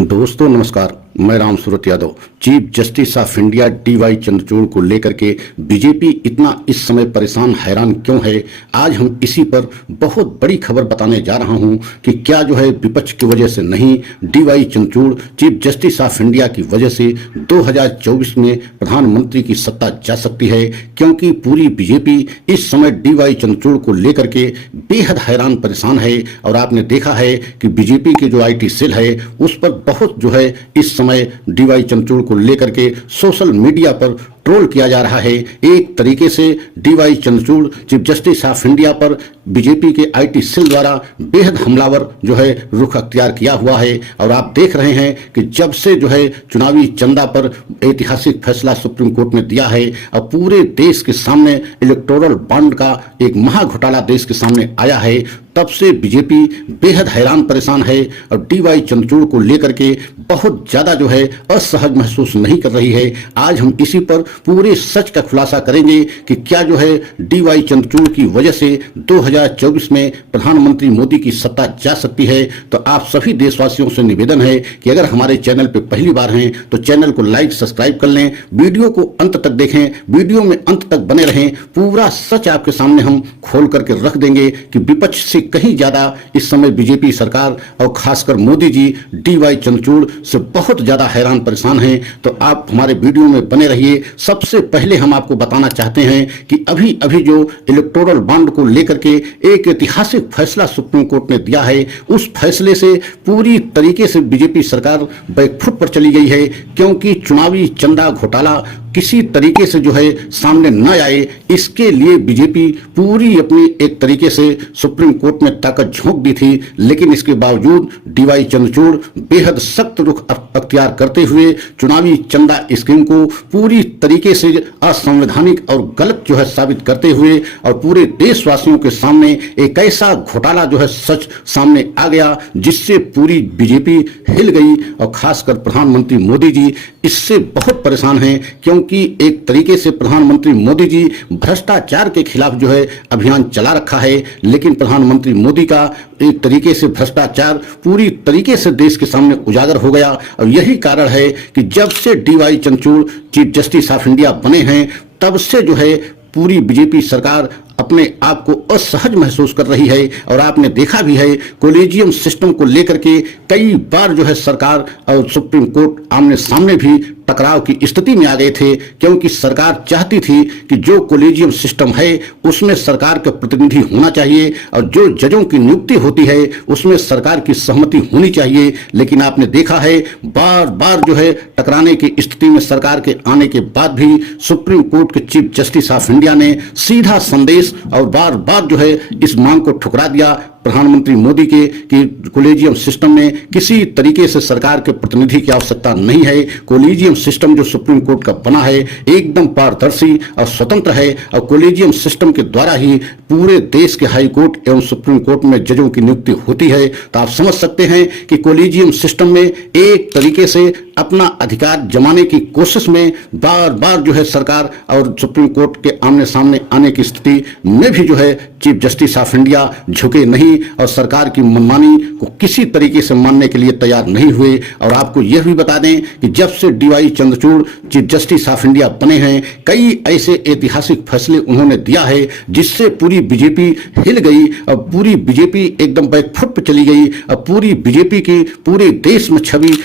दोस्तों नमस्कार, मैं Ram Surat Yadav. Chief justice of India DY Chandrachud को लेकर के बीजेपी इतना इस समय परेशान हैरान क्यों है, आज हम इसी पर बहुत बड़ी खबर बताने जा रहा हूं कि क्या जो है विपक्ष की वजह से नहीं, DY Chandrachud chief justice of India की वजह से 2024 में प्रधानमंत्री की सत्ता जा सकती है। क्योंकि पूरी बीजेपी इस समय DY चंद्रचूड़ को लेकर के बेहद हैरान परेशान है और आपने देखा है कि बीजेपी के जो IT सेल है उस पर बहुत जो है इस समय DY चंद्रचूड़ को लेकर के सोशल मीडिया पर ट्रोल किया जा रहा है। एक तरीके से DY Chandrachud chief justice of India पर बीजेपी के IT सेल द्वारा बेहद हमलावर जो है रुख अख्तियार किया हुआ है। और आप देख रहे हैं कि जब से जो है चुनावी चंदा पर ऐतिहासिक फैसला सुप्रीम कोर्ट ने दिया है और पूरे देश के सामने इलेक्टोरल बॉन्ड का एक महा घोटाला देश के सामने आया है, तब से बीजेपी बेहद हैरान परेशान है और DY चंद्रचूड़ को लेकर के बहुत ज्यादा जो है असहज महसूस नहीं कर रही है। आज हम इसी पर पूरे सच का खुलासा करेंगे कि क्या जो है DY चंद्रचूड़ की वजह से 2024 में प्रधानमंत्री मोदी की सत्ता जा सकती है। तो आप सभी देशवासियों से निवेदन है कि अगर हमारे चैनल पर पहली बार हैं तो चैनल को लाइक सब्सक्राइब कर लें, वीडियो को अंत तक देखें, वीडियो में अंत तक बने रहें। पूरा सच आपके सामने हम खोल करके रख देंगे कि विपक्ष से कहीं ज्यादा इस समय बीजेपी सरकार और खासकर मोदी जी DY चंद्रचूड़ से बहुत ज्यादा हैरान परेशान हैं। तो आप हमारे वीडियो में बने रहिए। सबसे पहले हम आपको बताना चाहते हैं कि अभी अभी जो इलेक्टोरल बॉन्ड को लेकर के एक ऐतिहासिक फैसला सुप्रीम कोर्ट ने दिया है, उस फैसले से पूरी तरीके से बीजेपी सरकार बैकफुट पर चली गई है। क्योंकि चुनावी चंदा घोटाला किसी तरीके से जो है सामने न आए, इसके लिए बीजेपी पूरी अपनी एक तरीके से सुप्रीम कोर्ट में ताकत झोंक दी थी। लेकिन इसके बावजूद DY चंद्रचूड़ बेहद सख्त रुख अख्तियार करते हुए चुनावी चंदा स्कीम को पूरी तरीके से असंवैधानिक और गलत जो है साबित करते हुए और पूरे देशवासियों के सामने एक ऐसा घोटाला जो है सच सामने आ गया जिससे पूरी बीजेपी हिल गई। और खासकर प्रधानमंत्री मोदी जी इससे बहुत परेशान हैं, क्योंकि एक तरीके से प्रधानमंत्री मोदी जी भ्रष्टाचार के खिलाफ जो है अभियान चला रखा है। लेकिन प्रधानमंत्री मोदी का एक तरीके से भ्रष्टाचार पूरी तरीके से देश के सामने उजागर हो गया। और यही कारण है कि जब से DY Chandrachud chief justice of India बने हैं, तब से जो है पूरी बीजेपी सरकार अपने आप को असहज महसूस कर रही है। और आपने देखा भी है कोलेजियम सिस्टम को लेकर के कई बार जो है सरकार और सुप्रीम कोर्ट आमने सामने भी टकराव की स्थिति में आ गए थे। क्योंकि सरकार चाहती थी कि जो कोलेजियम सिस्टम है उसमें सरकार का प्रतिनिधि होना चाहिए और जो जजों की नियुक्ति होती है उसमें सरकार की सहमति होनी चाहिए। लेकिन आपने देखा है बार बार जो है टकराने की स्थिति में सरकार के आने के बाद भी सुप्रीम कोर्ट के चीफ जस्टिस ऑफ इंडिया ने सीधा संदेश और बार बार जो है इस मांग को ठुकरा दिया प्रधानमंत्री मोदी के कि कोलेजियम सिस्टम में किसी तरीके से सरकार के प्रतिनिधि की आवश्यकता नहीं है। कोलेजियम सिस्टम जो सुप्रीम कोर्ट का बना है एकदम पारदर्शी और स्वतंत्र है और कोलेजियम सिस्टम के द्वारा ही पूरे देश के हाई कोर्ट एवं सुप्रीम कोर्ट में जजों की नियुक्ति होती है। तो आप समझ सकते हैं कि कोलेजियम सिस्टम में एक तरीके से अपना अधिकार जमाने की कोशिश में बार बार जो है सरकार और सुप्रीम कोर्ट के आमने सामने आने की स्थिति में भी जो है चीफ जस्टिस ऑफ इंडिया झुके नहीं और सरकार की मनमानी को किसी तरीके से मानने के लिए तैयार नहीं हुए। और आपको यह भी बता दें कि जब से DY Chandrachud chief justice of India बने हैं, कई ऐसे ऐतिहासिक फैसले उन्होंने दिया है जिससे पूरी बीजेपी हिल गई और पूरी बीजेपी एकदम बैकफुट पर चली गई और पूरी बीजेपी की पूरे देश में छवि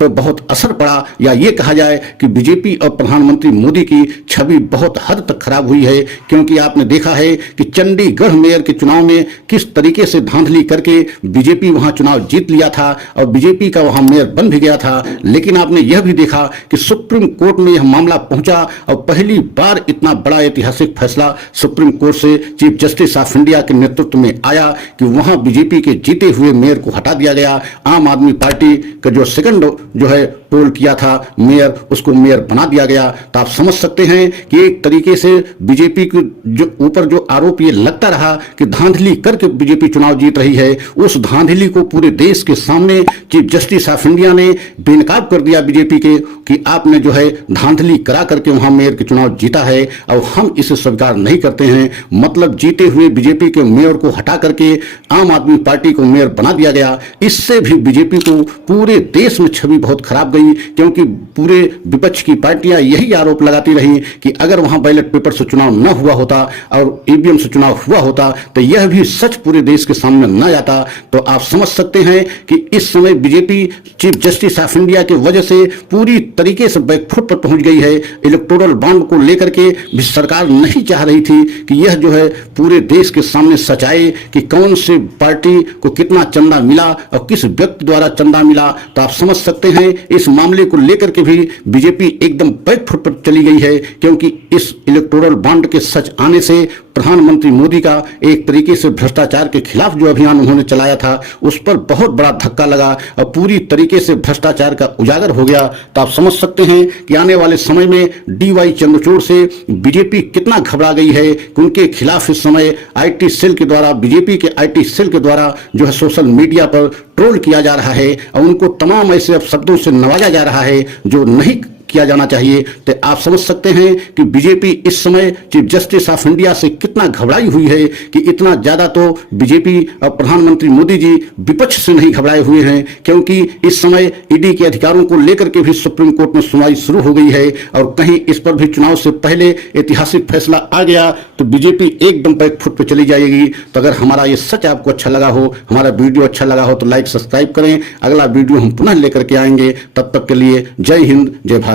पर बहुत असर पड़ा, या ये कहा जाए कि बीजेपी और प्रधानमंत्री मोदी की छवि बहुत हद तक खराब हुई है। क्योंकि आपने देखा है कि चंडीगढ़ मेयर के चुनाव में किस तरीके से धांधली करके बीजेपी वहां चुनाव जीत लिया था और बीजेपी का वहां मेयर बन भी गया था। लेकिन आपने यह भी देखा कि सुप्रीम कोर्ट में यह मामला पहुंचा और पहली बार इतना बड़ा ऐतिहासिक फैसला सुप्रीम कोर्ट से चीफ जस्टिस ऑफ इंडिया के नेतृत्व में आया कि वहां बीजेपी के जीते हुए मेयर को हटा दिया गया। आम आदमी पार्टी का जो सेकंड जो है ट्रोल किया था मेयर, उसको मेयर बना दिया गया। तो आप समझ सकते हैं कि एक तरीके से बीजेपी के जो ऊपर जो आरोप ये लगता रहा कि धांधली करके बीजेपी चुनाव जीत रही है, उस धांधली को पूरे देश के सामने चीफ जस्टिस ऑफ इंडिया ने बेनकाब कर दिया बीजेपी के कि आपने जो है धांधली करा करके वहां मेयर के चुनाव जीता है और हम इसे स्वीकार नहीं करते हैं। मतलब जीते हुए बीजेपी के मेयर को हटा करके आम आदमी पार्टी को मेयर बना दिया गया। इससे भी बीजेपी को पूरे देश में छवि बहुत खराब गई, क्योंकि पूरे विपक्ष की पार्टियां यही आरोप लगाती रही कि अगर वहां बैलेट पेपर से चुनाव न हुआ होता और ईवीएम से चुनाव हुआ होता तो यह भी सच पूरे देश के सामने न जाता। तो आप समझ सकते हैं कि इस समय BJP chief justice of India की वजह से पूरी तरीके से बैकफुट पर पहुंच गई है। इलेक्टोरल बॉन्ड को लेकर के भी सरकार नहीं चाह रही थी कि यह जो है पूरे देश के सामने सच आए कि कौन से पार्टी को कितना चंदा मिला और किस व्यक्ति द्वारा चंदा मिला। तो आप समझ सकते हैं इस मामले को लेकर के भी बीजेपी एकदम बैकफुट पर चली गई है, क्योंकि इस इलेक्टोरल बॉन्ड के सच आने से प्रधानमंत्री मोदी का एक तरीके से भ्रष्टाचार के खिलाफ जो अभियान उन्होंने चलाया था उस पर बहुत बड़ा धक्का लगा और पूरी तरीके से भ्रष्टाचार का उजागर हो गया। तो आप समझ सकते हैं कि आने वाले समय में डीवाई चंद्रचूड़ से बीजेपी कितना घबरा गई है कि उनके खिलाफ इस समय आईटी सेल के द्वारा, बीजेपी के आईटी सेल के द्वारा जो है सोशल मीडिया पर ट्रोल किया जा रहा है और उनको तमाम ऐसे शब्दों से नवाजा जा रहा है जो नहीं किया जाना चाहिए। तो आप समझ सकते हैं कि बीजेपी इस समय चीफ जस्टिस ऑफ इंडिया से कितना घबराई हुई है कि इतना ज्यादा तो बीजेपी और प्रधानमंत्री मोदी जी विपक्ष से नहीं घबराए हुए हैं, क्योंकि इस समय ईडी के अधिकारों को लेकर के भी सुप्रीम कोर्ट में सुनवाई शुरू हो गई है और कहीं इस पर भी चुनाव से पहले ऐतिहासिक फैसला आ गया तो बीजेपी एकदम बैकफुट पर चली जाएगी। तो अगर हमारा ये सच आपको अच्छा लगा हो, हमारा वीडियो अच्छा लगा हो तो लाइक सब्सक्राइब करें। अगला वीडियो हम पुनः लेकर के आएंगे, तब तक के लिए जय हिंद, जय भारत।